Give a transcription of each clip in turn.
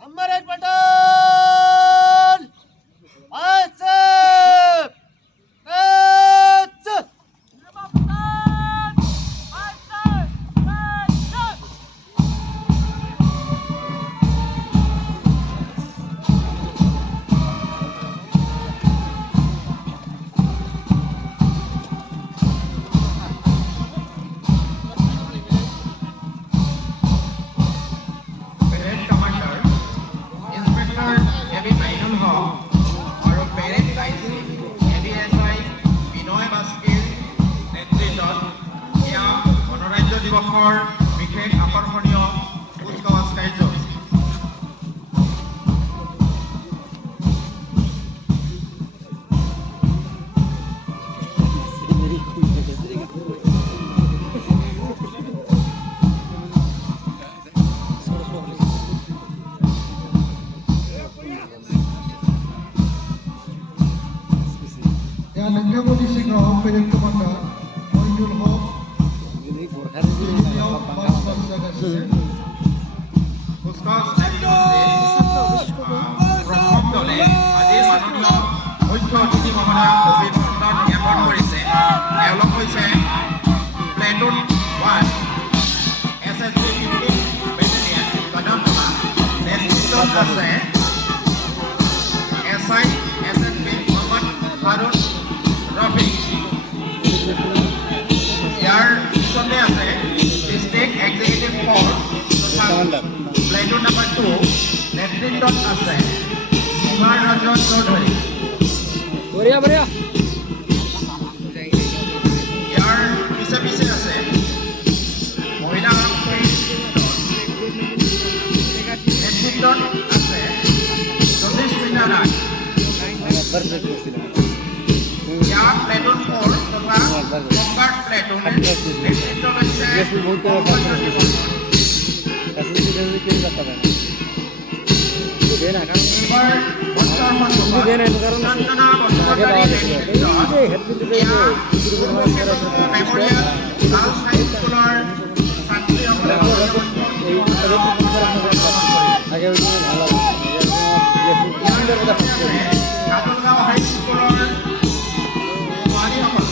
Ambarat Patan! Acep! Acep! দিৱসৰ বিশেষ আকৰ্ষণীয় কুচকাৱাজ কাৰ্যসূচী ANJALU DC Ground Parade Commander Moinul Haq প্ৰথম দলে আজি মাননীয় মুখ্য অতিথি মহোদয়ক অভিনন্দন জ্ঞাপন কৰিছে। এওঁলোক হৈছে প্লেটুন 1 SSB 15 বেটেলিয়ন কদমতলা নেতৃত্বত আছে SI SSB মোহাম্মদ হাৰুন ৰফিক। ইয়াৰ পিছতে আছে district executive force platoon number 2 নেতৃত্বত আছে কুমাৰ ৰঞ্জন চৌধুৰী। ইয়াৰ পিছে পিছে আছে মহিলা নেতৃত্বত আছে জ্যোতিস্মিতা ৰায়। ইয়াৰ প্লেটুন 4 তথা কম্বাৰ্ট প্লেটুনৰ নেতৃত্ব লৈছে এইবাৰ মঞ্চৰ সন্মুখত চন্দনা বসুমতাৰীৰ নেতৃত্বত মেমৰিয়েল গাৰ্লছ হাইস্কুলৰ ছাত্ৰীসকলে কাজলগাঁও হাইস্কুলৰ ছোৱালীসকল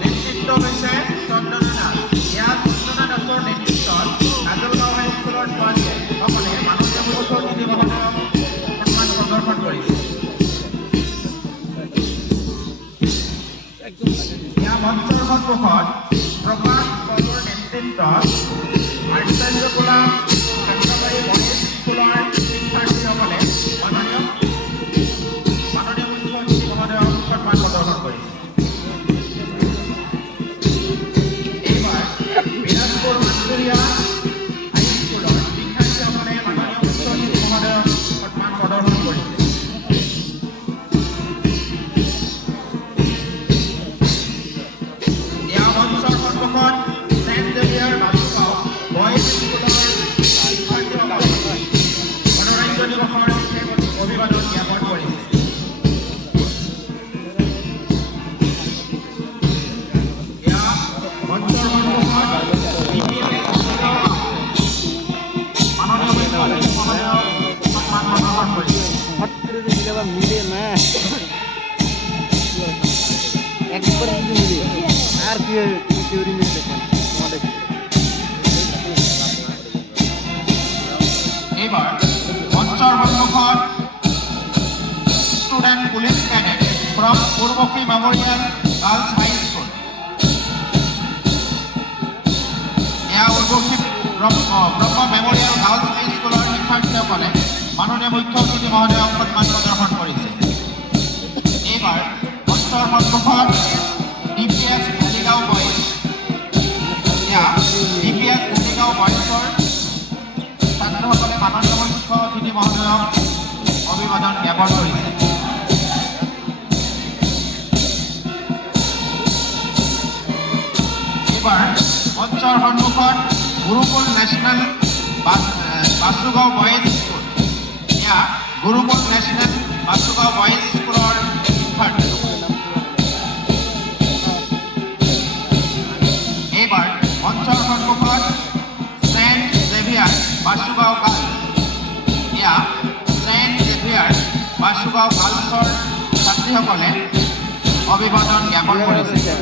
নেতৃত্ব লৈছে চন্দনা দাস। ইয়াত চন্দনা দাসৰ নেতৃত্বত কাজলগাঁও হাইস্কুলৰ ছোৱালীসকলে মাননীয় মুখ্য অতিথি মহোদয়ক সন্মান প্ৰদৰ্শন কৰিছে। ইয়াৰ মঞ্চৰ সন্মুখত প্ৰকাশ পদৰ নেতৃত্বত আৰ্চাৰ্যকোলা কাঞ্চাবাৰী মহেশ স্কুলৰ শিক্ষাৰ্থীসকলে মাননীয় মুখ্য অতিথি মহোদয়ক সন্মান প্ৰদৰ্শন কৰিছে। এইবাৰ বিৰাজপুৰ মাছুৰীয়া হাইস্কুলৰ শিক্ষাৰ্থীসকলে মাননীয় মুখ্য অতিথি মহোদয়ক সন্মান প্ৰদৰ্শন কৰিছে। ইয়াৰ মঞ্চৰ সন্মুখত ছেণ্ট জেভিয়াৰ মাছুগাঁও বইজ স্কুলৰ শিক্ষাৰ্থীসকলে গণৰাজ্য দিৱসৰ বিশেষ অভিবাদন জ্ঞাপন কৰিছে। মঞ্চৰ সন্মুখত মাননীয় মুখ্য অতিথি মহোদয়ক সন্মান প্ৰদৰ্শন কৰিছে। এইবাৰ মঞ্চৰ সন্মুখত student police cadet from Purbashree memorial girls high school. এয়া পূৰ্বশ্ৰী ব্ৰহ্ম মেমৰিয়েল গাৰ্লছ হাইস্কুলৰ শিক্ষাৰ্থীসকলে মাননীয় মুখ্য অতিথি মহোদয়ক সন্মান প্ৰদৰ্শন কৰিছে। এইবাৰ মঞ্চৰ সন্মুখত DPS কাজালগাঁও বইজ। এয়া DPS কাজালগাঁও বইজৰ ছাত্ৰ ছাত্ৰসকলে মাননীয় মুখ্য অতিথি মহোদয়ক অভিবাদন জ্ঞাপন কৰিছে। এইবাৰ মঞ্চৰ সন্মুখত gurukul national Basugaon boys school, এয়া গুৰুকুল নেশ্যনেল বাসুগাঁও বয়েজ স্কুলৰ শিক্ষাৰ্থী। এইবাৰ মঞ্চৰ সন্মুখত চেণ্ট জেভিয়াৰ বাসুগাঁও গাৰ্লছ, এয়া চেণ্ট জেভিয়াৰ বাসুগাঁও গাৰ্লছৰ ছাত্ৰীসকলে অভিবাদন জ্ঞাপন কৰিছে।